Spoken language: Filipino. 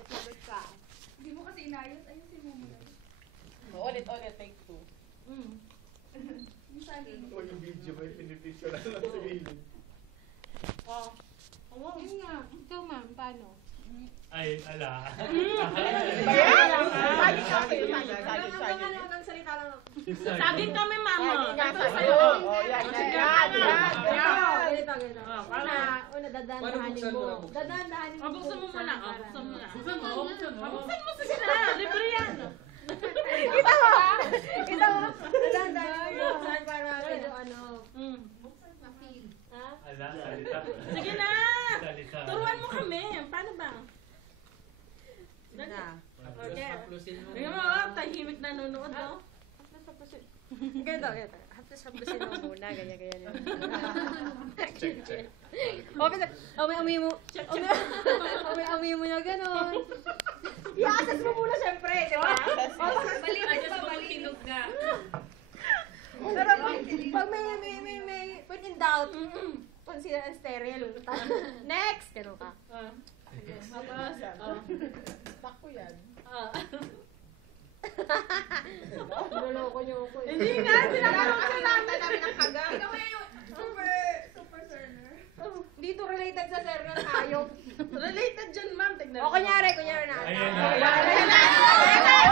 ulit. Sagot ka. Hindi mo kasi inayos. Ayusin mo muna. Ulit, take 2. Yung saging. O yung video mo, pinipicture na lang sa gilid. Yun nga. Ikaw, ma'am, paano? Ay, ala. Saging kami. Ang salita lang. Saging kami, mama. Una, dadaan-dahanin mo. Dadaan-dahanin mo. Buksan mo muna. Buksan mo na. Buksan mo. Buksan mo sige na. Libre yan. Kita mo? Dadaan-dahanin mo. Saan para medyo ano. Ha? Ala, salita. Sige na. Salita. Turuan mo kami. Paano ba? Na. Okay. Tingnan mo, tahimik na nanonood, no? Ganito. Haplos-haplosin mo muna. Ganyan. Check. Umi mo. Umi mo na gano'n. I-assess mo muna syempre, di ba? Malinis pa, malinis ka. Pero pag may when in doubt, consider ang sterile. Next! Ganun ka. Bako yan. Naloko niyo ako eh. Hindi nga, sinakarong ka namin. Ang kaga. Ikaw kaya yung super cerner. Dito related sa serial hayop. Related dyan, ma'am. Tignan O, kunyari na. Ayan Ayan.